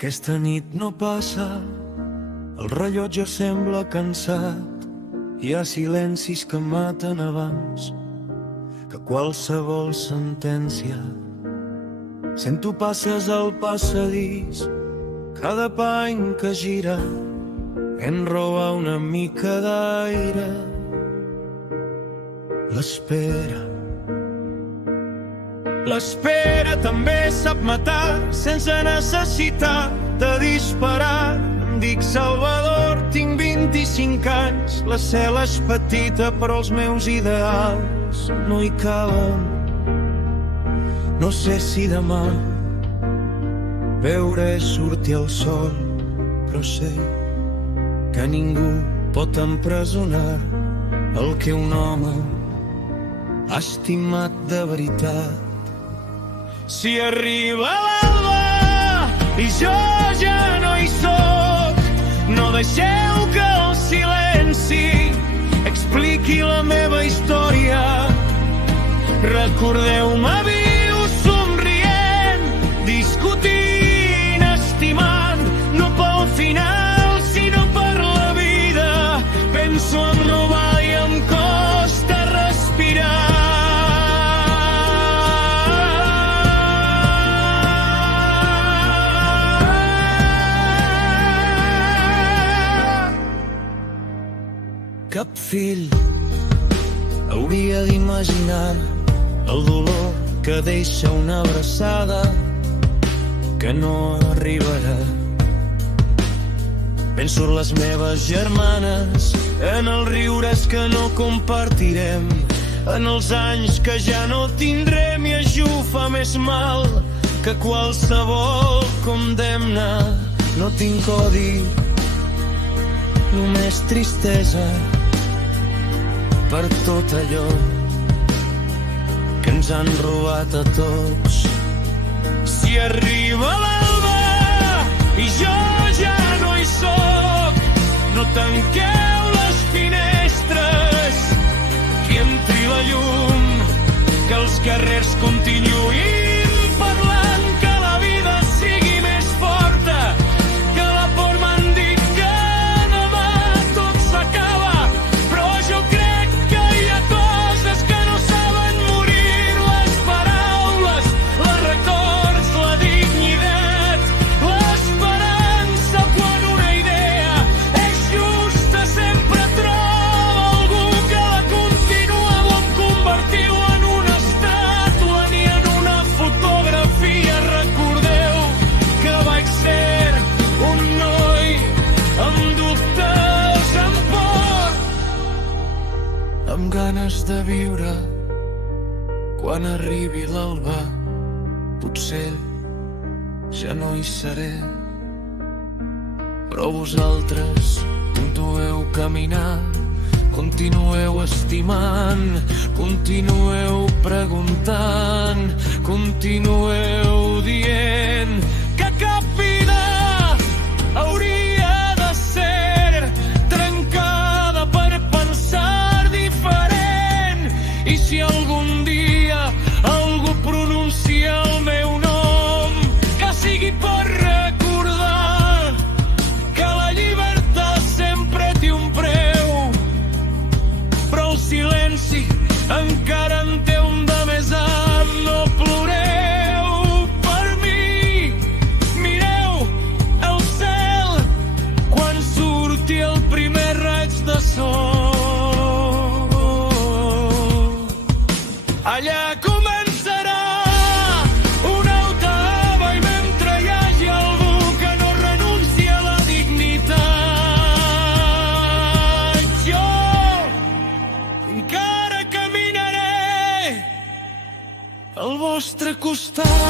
Aquesta nit no passa, el rellotge sembla cansat. Hi ha silencis que maten abans que qualsevol sentència. Sento passes al passadís, cada pany que gira en roba una mica d'aire. L'espera també sap matar sense necessitat de disparar. Em dic Salvador, tinc 25 anys, la cel·la és petita però els meus ideals no hi caben. No sé si demà veuré sortir el sol, però sé que ningú pot empresonar el que un home ha estimat de veritat. Si arriba l'alba i jo ja no hi soc, no deixeu que el silenci expliqui la meva història. Recordeu-me viu, somrient, discutint, estimant, no pel final, sinó per la vida. Penso en robar i em costa respirar. Cap fill hauria d'imaginar el dolor que deixa una abraçada que no arribarà. Penso en les meves germanes, en els riures que no compartirem, en els anys que ja no tindrem, i això fa més mal que qualsevol condemna. No tinc odi, només tristesa per tot allò que ens han robat a tots. Si arriba l'alba i jo ja no hi soc, no tanqueu les finestres, que entri la llum, que els carrers continuïn parlant, que la vida sigui més forta que la por. M'han dit que demà tot s'acaba, però jo crec que hi ha coses que no saben morir. Les paraules, les records, la dignitat, l'esperança. Quan una idea és justa sempre troba algú que la continua. Ho convertiu en una estàtua ni en una fotografia. Recordeu que vaig ser un noi amb dubtes, amb por, amb ganes de viure. Quan arribi l'alba potser ja no hi seré, però vosaltres continueu caminant, continueu estimant, continueu preguntant, continueu dient que cap vida hauria de ser trencada per pensar diferent. I si algun dia algú pronuncia el meu nom, que sigui per recordar que la llibertat sempre té un preu, però el silenci encara en té un de més alt. No ploreu per mi, mireu el cel quan surti el primer raig de sol. Allà començarà una etapa, i mentre hi hagi algú que no renunci a la dignitat, jo encara caminaré al vostre costat.